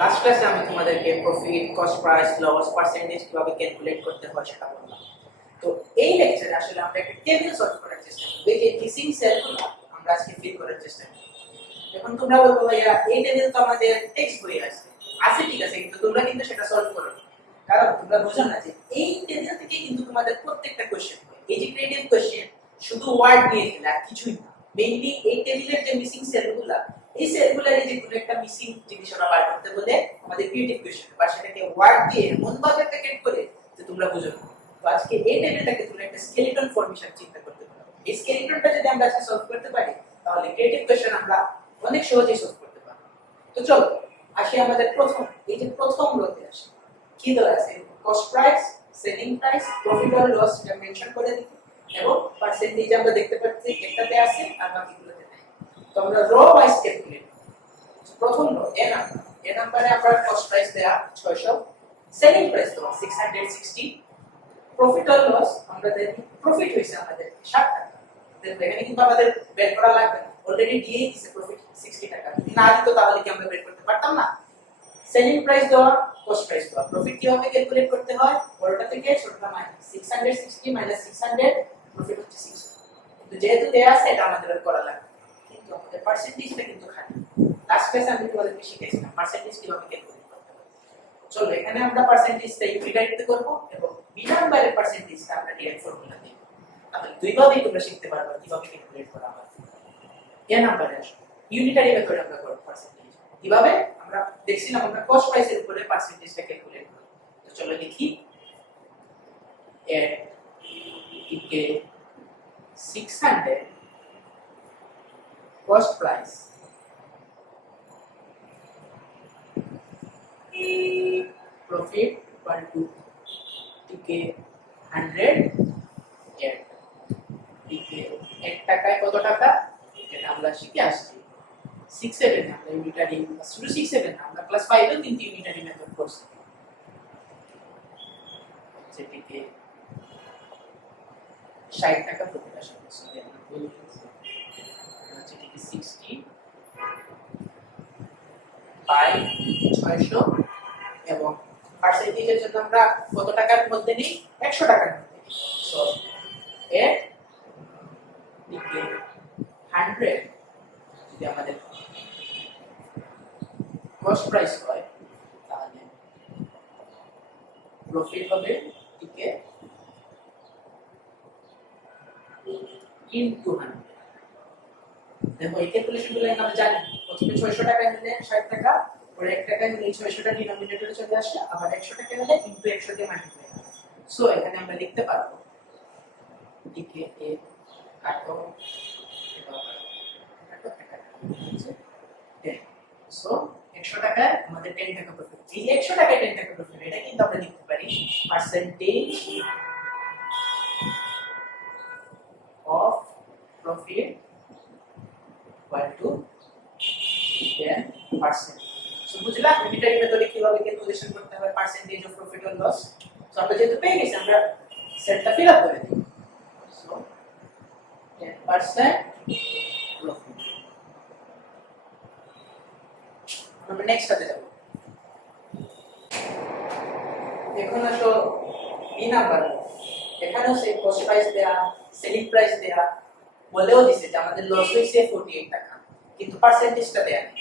Last ক্লাসে আমি তোমাদেরকে profit, cost price, loss, percentage কিভাবে ক্যালকুলেট করতে হয় সেটা বললাম। তো এই লেকচারে আসলে আমরা একটা টেবিল সলভ করার চেষ্টা করব। এই যে মিসিং সেলগুলো আমরা আজকে ফিল করার চেষ্টা করব। এখন তোমরা বলবো ভাইয়া এই টেবিল তো আমাদের টেক্সট বইয়ে আছে ঠিক আছে, কিন্তু তোমরা কিন্তু সেটা সলভ করো না। কারণ তোমরা বুঝো না যে এই টেবিল থেকে কিন্তু তোমাদের প্রত্যেকটা কোশ্চেন, এই যে ক্রিয়েটিভ কোশ্চেন শুধু ওয়ার্ড নিয়ে খেলে আর কিছুই না। মেইনলি এই টেবিলের যে মিসিং সেলগুলো, এই সেলগুলোর যে কোনো একটা মিসিং জিনিস আমরা বার করতে বলে আমাদের ক্রিয়েটিভ কোশ্চেন বা সেটাকে ওয়ার্ড দিয়ে এমন ভাবে প্যাকেট করে যে তোমরা বুঝো না। তো আজকে এই টেবিলটাকে তোমরা একটা স্কেলিটন ফরমেশন চিন্তা করতে পারো। এই স্কেলিটনটা যদি আমরা আজকে সলভ করতে পারি তাহলে ক্রিয়েটিভ কোশ্চেন আমরা অনেক সহজেই সলভ করতে পারবো। তো চলো আসি আমাদের প্রথম, এই যে প্রথম রোতে আসি কি দেওয়া আছে, cost price, selling price, profit or loss এটা মেনশন করে দিই এবং পার্সেন্টেজ আমরা দেখতে পাচ্ছি একটাতে আছে আর বাকিগুলোতে নাই। তো আমরা রো ওয়াইজ ক্যালকুলেট। প্রথম রো এ নাম্বারে আমরা কস্ট প্রাইস দেয়া 600, সেলিং প্রাইস দেওয়া 660, প্রফিট অর লস আমরা দেখি প্রফিট হইছে আমাদের 60 টাকা। দেখো এখানে কিন্তু আমাদের বের করা লাগবে না, অলরেডি দিয়ে দিয়েছে প্রফিট 60 টাকা। যদি না দিত তাহলে কি আমরা বের করতে পারতাম না? সেলিং প্রাইস দেওয়া, কস্ট প্রাইস দেওয়া, প্রফিট কিভাবে ক্যালকুলেট করতে হয়, বড়টা থেকে ছোটটা মাইনাস 660 মাইনাস 600, প্রফিট হচ্ছে 600। কিন্তু যেহেতু দেয়া আছে এটা আমাদের আর করা লাগবে, কিন্তু আমাদের পার্সেন্টেজটা কিন্তু খালি। লাস্ট ক্লাসে আমি তোমাদেরকে শিখিয়েছিলাম পার্সেন্টেজ কিভাবে ক্যালকুলেট করতে হয়। চলো এখানে আমরা পার্সেন্টেজটা ইউনিটারিতে করব এবং বি নাম্বারের পার্সেন্টেজটা আমরা ডিরেক্ট ফর্মুলা দেব। তাহলে দুইভাবেই তোমরা শিখতে পারবে কিভাবে ক্যালকুলেট করা হয়। এ নাম্বারে আসো ইউনিটারি মেথডে আমরা করব পার্সেন্টেজ। কিভাবে আমরা দেখছিলাম আমরা কস্ট প্রাইসের উপরে পার্সেন্টেজটা ক্যালকুলেট করব। তো চলো লিখি এট ইকে 600 cost price profit equal two টিকে 100 এট টিকে 1 টাকায় কত টাকা এটা আমরা শিখে আসছি 67 আমরা ইউনিটারি শুধু 67 না আমরা ক্লাস 5 এও তিনটি ইউনিটারি মেথড করছি, যেটিকে 60 টাকা প্রফিট আসে। সরি আমরা ভুল লিখেছি, হচ্ছে টিকে 60 বাই 600 এবং পার্সেন্টেজের জন্য আমরা কত টাকার মধ্যে নিই, 100 টাকার মধ্যে নিই। সো এ টিকে 100 যদি আমাদের কস্ট প্রাইস হয় তাহলে প্রফিট হবে টিকে ইনটু 100। দেখো এই ক্যালকুলেশনগুলো আমরা জানি, প্রথমে 600 টাকা হলে 60 টাকা, পরে 1 টাকা হলে 600 টা ডিনোমিনেটরে চলে আসে, আবার 100 টাকা হলে ইনটু 100 দিয়ে মাল্টিপ্লাই হয়। সো এখানে আমরা লিখতে পারবো টিকে এ কাটো সো 100 টাকায় আমাদের 10 টাকা প্রফিট। এই 100 টাকায় 10 টাকা প্রফিট এটা কিন্তু আমরা লিখতে পারি percentage of profit equal to 10%। So বুঝলা ইউনিটারি মেথডে কিভাবে ক্যালকুলেশন করতে হয় percentage of profit or loss. So আমরা যেহেতু পেয়ে গেছি আমরা সেটটা ফিল আপ করে দিই। So 10% profit. আমরা নেক্সট সাথে যাব। এখন আসো বি নাম্বার, এখানেও সেই কস্ট প্রাইস দেয়া, সেলিং প্রাইস দেয়া, বলেও দিছে যে আমাদের লস হইছে 48 টাকা, কিন্তু পার্সেন্টেজটা দেয়া নেই।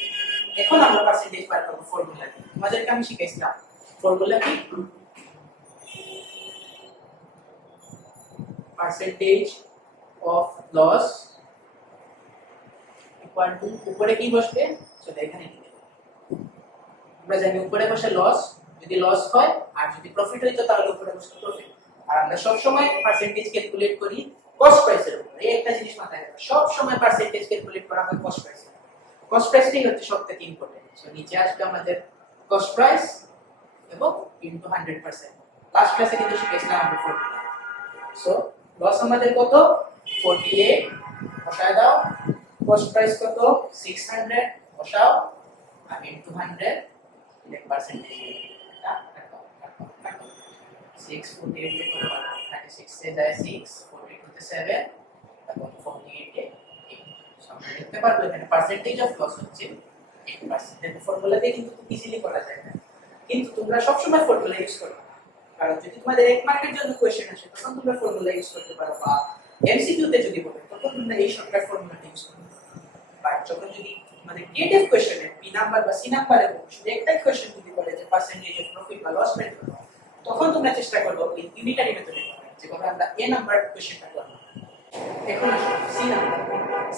এখন আমরা পার্সেন্টেজ বার করব ফর্মুলা দিয়ে। তোমাদেরকে আমি শিখাইছিলাম ফর্মুলা কি, percentage of loss equal to উপরে কি বসবে, চলো এখানে লিখে দেব। আমরা জানি উপরে বসে লস, যদি লস হয় আর যদি প্রফিট হইতো তাহলে উপরে বসে প্রফিট। আর আমরা সব সময় পার্সেন্টেজ ক্যালকুলেট করি কস্ট প্রাইসের উপরে। এই একটা জিনিস মাথায় রাখো, সব সময় পার্সেন্টেজ ক্যালকুলেট করা হয় কস্ট প্রাইসের। কস্ট প্রাইসটাই হচ্ছে সবথেকে ইম্পর্টেন্ট। সো নিচে আসবে আমাদের কস্ট প্রাইস এবং ইনটু 100%। লাস্ট ক্লাসে কিন্তু শিখেছিলাম আমরা ফর্মুলা। সো লস আমাদের কত 48 বসায় দাও, কস্ট প্রাইস কত 600 বসাও, আর ইনটু 100 এটা পার্সেন্টেজ। এটা 648 এর করে 36 এ যায় 6, 40 হতে 7 এবং 48 এ 8। সো আমরা লিখতে পারবো এখানে পার্সেন্টেজ অফ লস হচ্ছে 8%। দেখো ফর্মুলা দিয়ে কিন্তু ইজিলি করা যায় না, কিন্তু তোমরা সবসময় ফর্মুলা ইউজ করো, কারণ যদি তোমাদের 1 মার্কের জন্য কোশ্চেন আসে তখন তোমরা ফর্মুলা ইউজ করতে পারো, বা এমসিকিউ তে যদি বলে তখন তোমরা এই শর্টকাট ফর্মুলাটা ইউজ করতে পারো। বাট যখন যদি মানে ক্রিয়েটিভ কোশ্চেনে বি নাম্বার বা সি নাম্বারে শুধু একটাই কোশ্চেন যদি বলে যে পার্সেন্টেজ অফ প্রফিট বা লস বের করো, তখন তোমরা চেষ্টা করবে ওই ইউনিটারি মেথডে করার, যেভাবে আমরা এ নাম্বার কোশ্চেনটা করলাম। এখন আসো সি নাম্বার।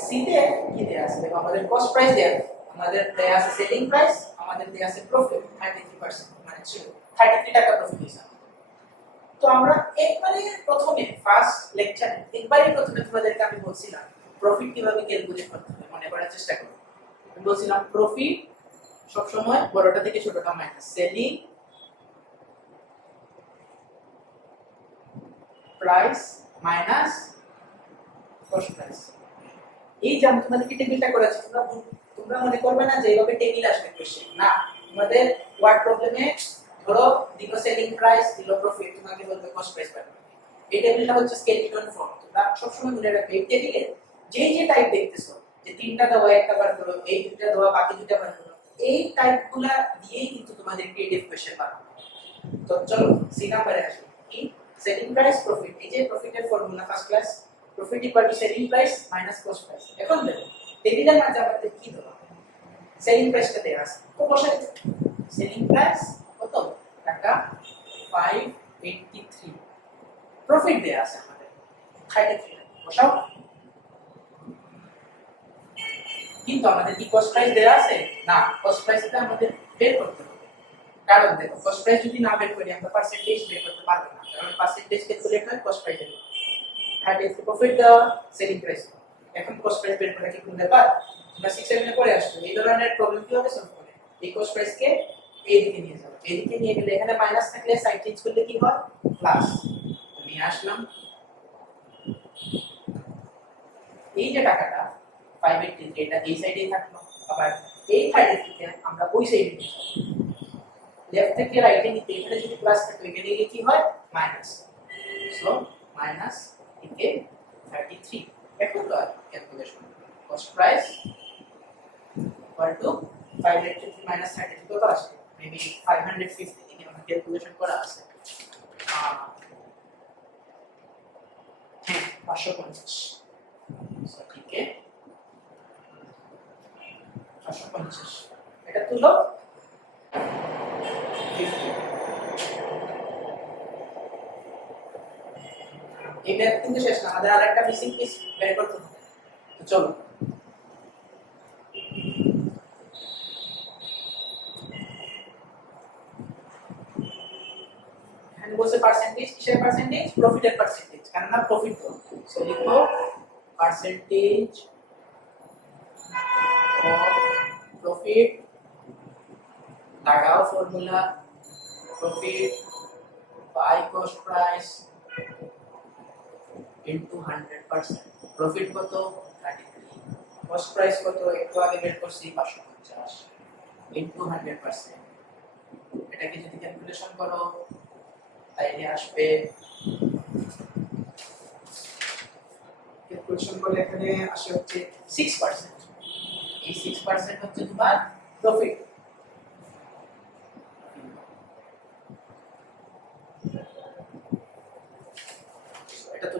সি তে কি দেয়া আছে? দেখো আমাদের কস্ট প্রাইস দেয়া আছে, আমাদের দেয়া আছে সেলিং প্রাইস, আমাদের দেয়া আছে প্রফিট 33%, মানে ছিল 33 টাকা প্রফিট হিসাব। তো আমরা একবারে প্রথমে ফার্স্ট লেকচারে একবারে প্রথমে তোমাদেরকে আমি বলছিলাম প্রফিট কিভাবে ক্যালকুলেট করতে হবে মনে করার চেষ্টা করো। আমি বলছিলাম প্রফিট সব সময় বড়টা থেকে ছোটটা minus selling price minus cost price. এই যে আমি তোমাদেরকে টেবিলটা করেছি, তোমরা মনে করবে না যে এইভাবে টেবিল আসবে কোশ্চেন, না, তোমাদের ওয়ার্ড প্রবলেমে ধরো দিল সেলিং প্রাইস, দিল প্রফিট, তোমাকে বলবে কস্ট প্রাইস পাবে। এই টেবিলটা হচ্ছে স্কেলিটন ফর্ম, তোমরা সবসময় মনে রাখবে এই টেবিলে যে টাইপ দেখতেছো, যে তিনটা দেওয়া একটা বার করো, এই দুটো দেওয়া বাকি দুটো বার করো, এই টাইপগুলা দিয়েই কিন্তু তোমাদের ক্রিয়েটিভ কোশ্চেন বানানো। তো চলো সি নাম্বারে আসি। কি সেলিং প্রাইস প্রফিট, এই যে প্রফিটের formula first class, profit equal to selling price minus cost price. এখন দেখো টেবিলের মাঝে আমাদের কি দেওয়া, সেলিং প্রাইসটা দেওয়া আছে, তো বসাই সেলিং প্রাইস কত টাকা 583, প্রফিট দেয়া আছে আমাদের 33, বসাও। কিন্তু আমাদের কি কস্ট প্রাইস দেয়া আছে? না, কস্ট প্রাইসটা আমাদের বের করতে হবে। কারণ দেখো কস্ট প্রাইস যদি না বের করি আমরা পার্সেন্টেজ বের করতে পারবো না, কারণ পার্সেন্টেজ ক্যালকুলেট হয় কস্ট প্রাইসের উপর। 33 প্রফিট দেওয়া, সেলিং প্রাইস। এখন কস্ট প্রাইস বের করা কি কোনো ব্যাপার? আমরা 6 7 পরে আসছে এই ধরনের প্রবলেম কিভাবে সলভ করে? এই কস্ট প্রাইসকে এই দিকে নিয়ে যাবো, এই দিকে নিয়ে গেলে এখানে মাইনাস থাকলে সাইড চেঞ্জ করলে কি হয়? প্লাস। আমি আসলাম এই যে টাকাটা 583 এটা এই সাইডেই থাকলো, আবার এই 33 কে আমরা ওই সাইডে নিয়ে যাব, লেফট থেকে রাইটে নিতে এখানে যদি প্লাস থাকে এখানে গিয়ে কি হয়? মাইনাস। সো মাইনাস একে 33। এখন তো calculation cost price equal to 583 minus 33 কত আসে? মেবি 550, এখানে আমরা ক্যালকুলেশন করা আছে। হ্যাঁ 550। সো ঠিক আছে 550, এটা তুলো 50। এই ম্যাথ কিন্তু শেষ না, আমাদের আরেকটা মিসিং পিস বের করতে হবে। তো চলো এখানে বলছে পার্সেন্টেজ, কিসের পার্সেন্টেজ? প্রফিটের পার্সেন্টেজ, কারণ না প্রফিট তো। সো লিখো পার্সেন্টেজ অফ প্রফিট, লাগাও formula profit by cost price into 100%। Profit কত? 33, কস্ট প্রাইস কত? একটু আগে বের করছি 550 ইনটু 100%। এটাকে যদি ক্যালকুলেশন করো তাইলে আসবে, ক্যালকুলেশন করলে এখানে আসে হচ্ছে 6%। এই 6% হচ্ছে তোমার প্রফিট। এটা তো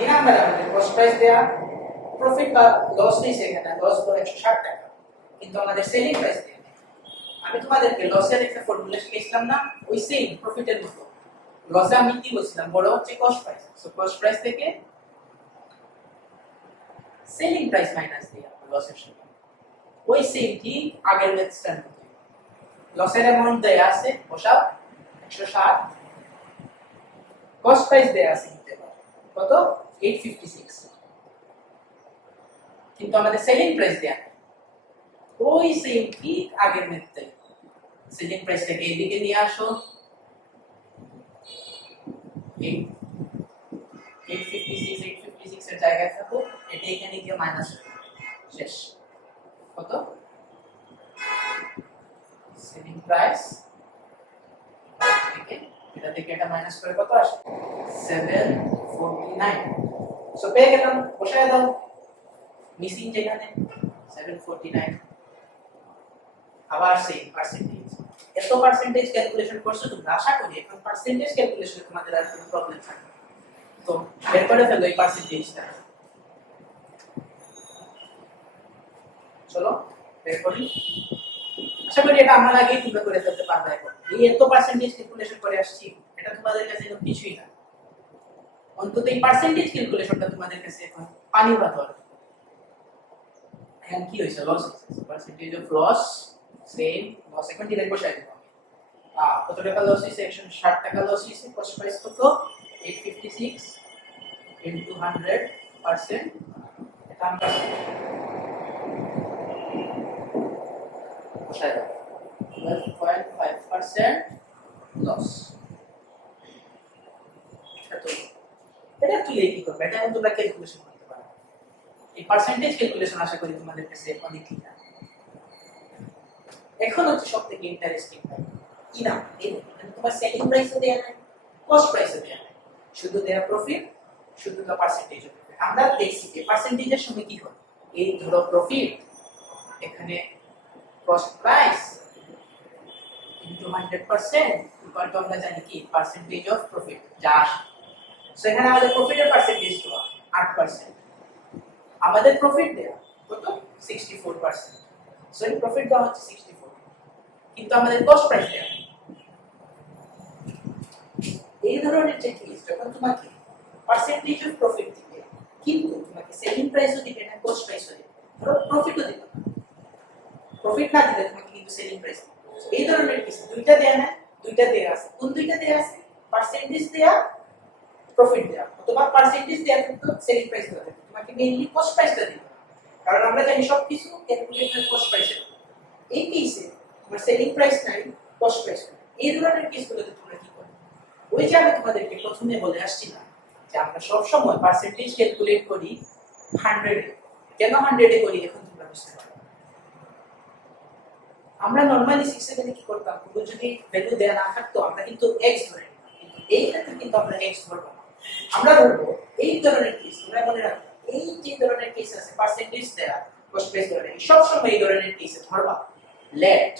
এই নাম্বার আমাদের কস্ট প্রাইস দেয়া, প্রফিট বা লস নেই, সেখানে লস বলে 160 টাকা, কিন্তু আমাদের সেলিং প্রাইস দেয়া। আমি তোমাদেরকে লসের একটা ফর্মুলা শিখেছিলাম না, ওই সেম প্রফিটের মতো। লসে আমি কি বলছিলাম? বড় হচ্ছে cost price, so cost price থেকে সেলিং প্রাইস মাইনাস দেয়া লসের সাথে, ওই সেম ঠিক আগের লেকচারের মতো। লসের অ্যামাউন্ট দেয়া আছে, বসাও 160, কস্ট প্রাইস দেয়া আছে কত? 856, কিন্তু আমাদের সেলিং প্রাইস দেয়া ওই সেম ঠিক আগের মেথডে। সেলিং প্রাইসটাকে এদিকে নিয়ে আসো, 856 এর জায়গায় থাকো, এটা এখানে গিয়ে মাইনাস শেষ। কত? সেলিং প্রাইস এটা থেকে এটা মাইনাস করে কত আসে? 749। সো পেয়ে গেলাম, বসায় দাও মিসিং যেখানে 749 আবার সেই পার্সেন্টেজ এত পার্সেন্টেজ ক্যালকুলেশন করছো তোমরা আশা করি এখন পার্সেন্টেজ ক্যালকুলেশনে তোমাদের আর কোনো প্রবলেম থাকবে না তো বের করে ফেলো এই পার্সেন্টেজটা চলো বের করি আশা করি এটা আমার আগেই তোমরা করে ফেলতে পারবে এখন এই এত পার্সেন্টেজ ক্যালকুলেশন করে আসছি এটা তোমাদের কাছে কোনো কিছুই না অন্তত এই পার্সেন্টেজ ক্যালকুলেশনটা তোমাদের কাছে এখন পানি বাতর এখন কি হইছে loss percentage of loss same loss এখন ডিভাইড বসাই দেব কত টাকা লস হইছে 160 টাকা লস হইছে কস্ট প্রাইস কত 856 into 100% এটা আমরা বসাই দেব 12.5% লস এটা তুই কি করবে এটা এখন তোমরা ক্যালকুলেশন করতে পারো এই পার্সেন্টেজ ক্যালকুলেশন আশা করি তোমাদের কাছে অনেক ক্লিয়ার এখন হচ্ছে সবথেকে ইন্টারেস্টিং কি না এই তোমার সেলিং প্রাইসে দেয়া নাই কস্ট প্রাইসে দেয়া নাই শুধু দেয়া প্রফিট শুধু তো পার্সেন্টেজ আমরা দেখছি যে পার্সেন্টেজের সময় কি হয় এই ধরো প্রফিট এখানে cost price into 100% equal to আমরা জানি কি পার্সেন্টেজ অফ প্রফিট যা আসে সো এখানে আমাদের প্রফিটের পার্সেন্টেজ তো 8% আমাদের প্রফিট দেয়া কত 64% সো এই প্রফিট দেওয়া হচ্ছে 64 কিন্তু আমাদের কস্ট প্রাইস দেয়া এই ধরনের যে কেস যখন তোমাকে পার্সেন্টেজ অফ প্রফিট দিবে কিন্তু তোমাকে সেলিং প্রাইসও দিবে না কস্ট প্রাইসও দিবে ধরো প্রফিটও দিবে প্রফিট না দিলে তোমাকে কিন্তু সেলিং প্রাইস এই ধরনের কেস দুইটা দেয়া না দুইটা দেয়া আছে কোন দুইটা দেয়া আছে পার্সেন্টেজ দেয়া প্রফিট দেয়া অথবা পার্সেন্টেজ দেয়া কিন্তু সেলিং প্রাইস দেয়া তোমাকে মেইনলি কস্ট প্রাইসটা দিবে কারণ আমরা জানি সবকিছু ক্যালকুলেটেড কস্ট প্রাইসে এই কেসে তোমার সেলিং প্রাইস নাই কস্ট প্রাইস এই ধরনের কেসগুলোতে তোমরা কি করবে ওই যে আমি তোমাদেরকে প্রথমে বলে আসছি না যে আমরা সব সময় পার্সেন্টেজ ক্যালকুলেট করি 100 এ কেন 100 এ করি এখন তোমরা বুঝতে পারবে আমরা নরমালি 6 7 কি করতাম পুরো যদি ভ্যালু দেয়া না থাকতো আমরা কিন্তু x ধরে নিতাম কিন্তু এই ক্ষেত্রে কিন্তু আমরা x ধরব না আমরা ধরবো এই ধরনের কেস তোমরা মনে রাখো এই যে ধরনের কেস আছে পার্সেন্টেজ দেয়া কস্ট প্রাইস ধরে সব সময় এই ধরনের কেসে ধরবা লেট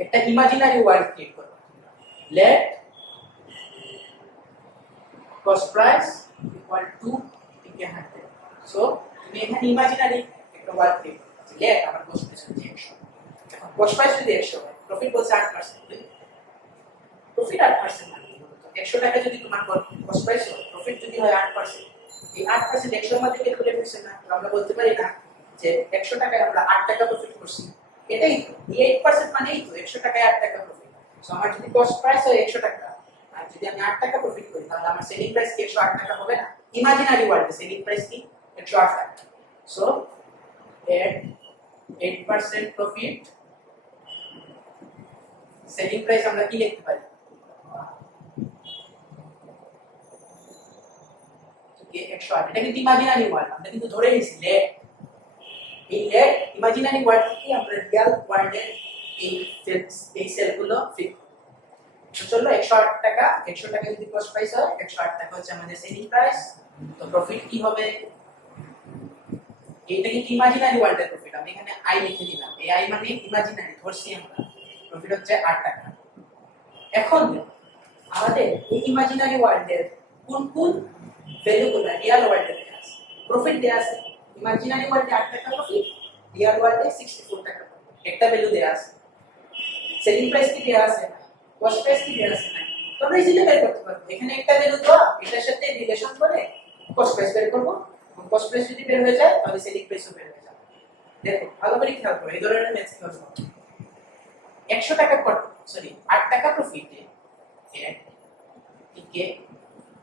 একটা ইমাজিনারি ওয়ার্ড ক্রিয়েট করবা late cost price equal to 100 so তুমি এখানে ইমাজিনারি একটা ওয়ার্ড ক্রিয়েট করতে লেট আমার কস্ট প্রাইস হচ্ছে 100 এখন কস্ট প্রাইস যদি 100 হয় প্রফিট বলছে 8% প্রফিট 8% মানে 100 টাকা যদি তোমার কস্ট প্রাইস হয় প্রফিট যদি হয় 8% এই 8% 100 এর মধ্যে ক্যালকুলেট হচ্ছে না আমরা বলতে পারি না যে 100 টাকায় আমরা 8 টাকা প্রফিট করছি এটাই তো এই 8% মানেই তো 100 টাকায় 8 টাকা প্রফিট সো আমার যদি কস্ট প্রাইস হয় 100 টাকা আর যদি আমি 8 টাকা প্রফিট করি তাহলে আমার সেলিং প্রাইস কি 108 টাকা হবে না ইমাজিনারি ওয়ার্ল্ডে সেলিং প্রাইস কি 108 টাকা সো এট 8% প্রফিট সেলিং প্রাইস আমরা কি লিখতে পারি ওকে 108 এটা কিন্তু ইমাজিনারি ওয়ার্ল্ড আমরা কিন্তু ধরে নিছি লেট এই লেট ইমাজিনারি ওয়ার্ল্ড থেকে আমরা রিয়েল ওয়ার্ল্ডের এই সেলগুলো ফিট তো চলো 108 টাকা 100 টাকা যদি কস্ট প্রাইস হয় 108 টাকা হচ্ছে আমাদের সেলিং প্রাইস তো প্রফিট কি হবে এইটা কি ইমাজিনারি ওয়ার্ল্ডের প্রফিট আমি এখানে আই লিখে দিলাম এই আই মানে ইমাজিনারি ধরছি আমরা প্রফিট হচ্ছে 8 টাকা এখন আমাদের এই ইমাজিনারি ওয়ার্ল্ডের কোন কোন ভ্যালুগুলো রিয়েল ওয়ার্ল্ডে দেয়া আছে প্রফিট দেয়া আছে ইমাজিনারি ওয়ার্ল্ডে 8 টাকা প্রফিট রিয়েল ওয়ার্ল্ডে 64 টাকা একটা ভ্যালু দেয়া আছে সেলিং প্রাইস কি দেয়া আছে কস্ট প্রাইস কি দেয়া আছে না তোমরা ইজিলি বের করতে পারবে এখানে একটা ভ্যালু দাও এটার সাথে রিলেশন করে কস্ট প্রাইস বের করব এবং কস্ট প্রাইস যদি বের হয়ে যায় তাহলে সেলিং প্রাইসও বের হয়ে যাবে দেখো ভালো করে খেয়াল করো এই ধরনের ম্যাথস করব 100 টাকা সরি 8 টাকা প্রফিটে একে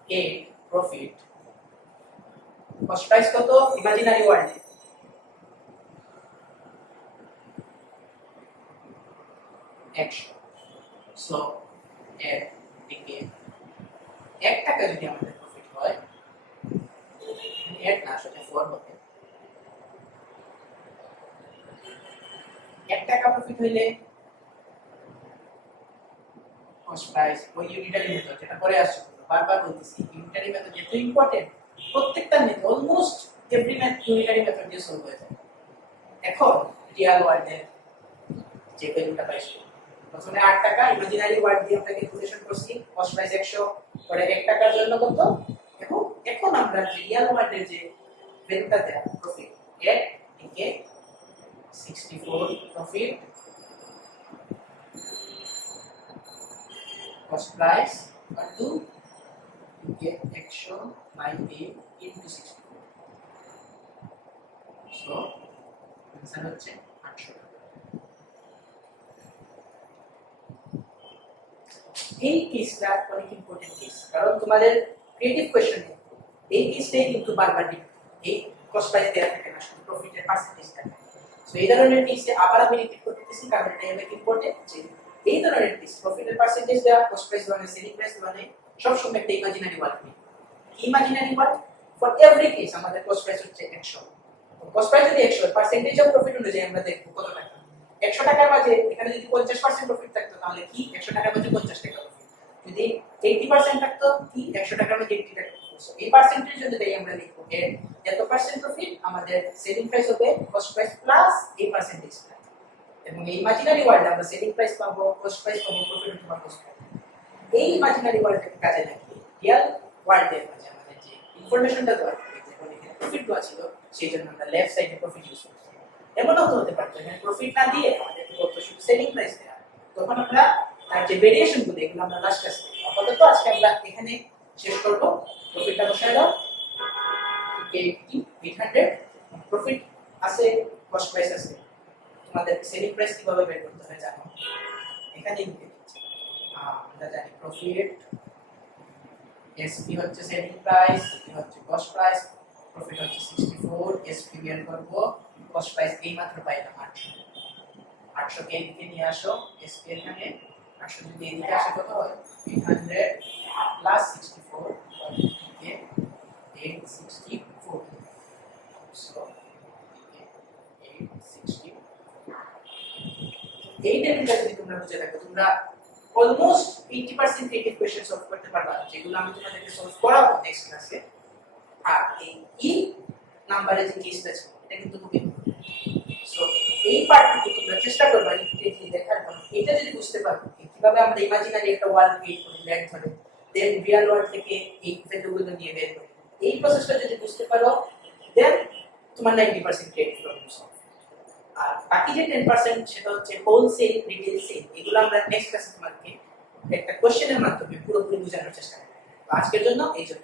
এ প্রফিট কস্ট প্রাইস কত ইমাজিনারি ওয়ার্ল্ডে 100 সো এর দিকে 1 টাকা যদি আমাদের প্রফিট হয় এর না আসলে 4 হবে 1 টাকা প্রফিট হইলে কস্ট প্রাইস ওই ইউনিটারি মেথড যেটা পরে আসছে বারবার বলতেছি ইউনিটারি মেথড যেটা ইম্পর্টেন্ট প্রত্যেকটা method almost every math unitary method দিয়ে সলভ হয়ে যায় এখন রিয়াল ওয়ার্ল্ডের যে ভ্যালুটা পাইছো, প্রথমে 8 টাকা ইমাজিনারি ওয়ার্ড দিয়ে আমরা ক্যালকুলেশন করছি, কস্ট প্রাইস 100, পরে 1 টাকার জন্য কত, এবং এখন আমরা যে রিয়াল ওয়ার্ল্ডের যে ভ্যালুটা দেয়া প্রফিট, এর দিকে 64 profit cost price into get 100 by 8 into 64, so answer হচ্ছে 800 টাকা। এই কেসটা অনেক ইম্পর্টেন্ট কেস, কারণ তোমাদের ক্রিয়েটিভ কোশ্চেনে এই কেসটাই কিন্তু বারবার এই কস্ট প্রাইস দেয়া থাকে না, শুধু প্রফিটের পার্সেন্টেজ থাকে। সো এই ধরনের কেসে আবার আমি রিপিট করতেছি কারণ এটা অনেক ইম্পর্টেন্ট, যে এই ধরনের কেস প্রফিটের পার্সেন্টেজ দেওয়া, কস্ট প্রাইস মানে সেলিং প্রাইস মানে সব সময় একটা ইমাজিনারি ওয়ার্ড নেই। Imaginary word for every case আমাদের কস্ট প্রাইস হচ্ছে 100, কস্ট প্রাইস যদি 100 পার্সেন্টেজ অফ প্রফিট অনুযায়ী আমরা দেখব কত টাকা। 100 টাকার মাঝে এখানে যদি 50% প্রফিট থাকতো তাহলে কি 100 টাকার মাঝে 50 টাকা প্রফিট, যদি 80% থাকতো কি 100 টাকার মাঝে 80 টাকা প্রফিট। এই পার্সেন্টেজ অনুযায়ী আমরা লিখব এর এত পার্সেন্ট প্রফিট আমাদের সেলিং প্রাইস হবে কস্ট প্রাইস প্লাস এই পার্সেন্টেজ, এবং এই ইমাজিনারি ওয়ার্ড আমরা সেলিং প্রাইস পাবো, কস্ট প্রাইস পাবো, প্রফিট অথবা কস্ট পাবো। এই ইমাজিনারি ওয়ার্ডটাকে কাজে লাগিয়ে রিয়াল ওয়ার্ল্ডের মাঝে আমাদের যে ইনফরমেশনটা দেওয়া থাকে, যেমন এখানে প্রফিট দেওয়া ছিল সেই জন্য আমরা লেফট সাইডে প্রফিট ইউজ করছি। এমনও হতে পারতো এখানে প্রফিট না দিয়ে আমাদের কত শুধু সেলিং প্রাইস দেওয়া, তখন আমরা তার যে ভেরিয়েশন গুলো এগুলো আমরা লাস্ট ক্লাসে আপাতত আজকে আমরা এখানে শেষ করব। প্রফিটটা বসায় দাও 800, প্রফিট আছে, কস্ট প্রাইস আছে, তোমাদের সেলিং প্রাইস কিভাবে বের করতে হয় জানো, এখানে লিখে দিচ্ছি। আমরা জানি প্রফিট এসপি হচ্ছে সেলিং প্রাইস, এটি হচ্ছে কস্ট প্রাইস, প্রফিট হচ্ছে 64, এসপি বের করব, কস্ট প্রাইস এই মাত্র পাইলাম 800, 800 কে এদিকে নিয়ে আসো, এসপি এখানে 800 যদি এদিকে আসে কত হয় 800 প্লাস 64 এদিকে 864, সো এই টেবিলটা যদি তোমরা বুঝে থাকো তোমরা অলমোস্ট 80% ক্রিয়েটিভ কোশ্চেন সলভ করতে পারবা, যেগুলো আমি তোমাদেরকে সলভ করাবো নেক্সট ক্লাসে। আর এই ই নাম্বারে যে কেসটা ছিল এটা কিন্তু খুব ইম্পর্টেন্ট, সো এই পার্টটুকু তোমরা চেষ্টা করবা ইমিডিয়েটলি দেখার জন্য। এটা যদি বুঝতে পারো কিভাবে আমরা ইমাজিনারি একটা ওয়ার্ল্ড ক্রিয়েট করি ল্যান্ড ধরে, দেন রিয়েল ওয়ার্ল্ড থেকে এই ভ্যালুগুলো নিয়ে বের করি, এই প্রসেসটা যদি বুঝতে পারো দেন তোমার 90% ক্রিয়েটিভ প্রবলেম সলভ। আর বাকি যে 10% সেটা হচ্ছে হোলসেল, রিটেল সেল, এগুলো আমরা নেক্সট ক্লাসে তোমাদেরকে একটা কোশ্চেনের মাধ্যমে পুরোপুরি বোঝানোর চেষ্টা করব। আজকের জন্য এই জন্য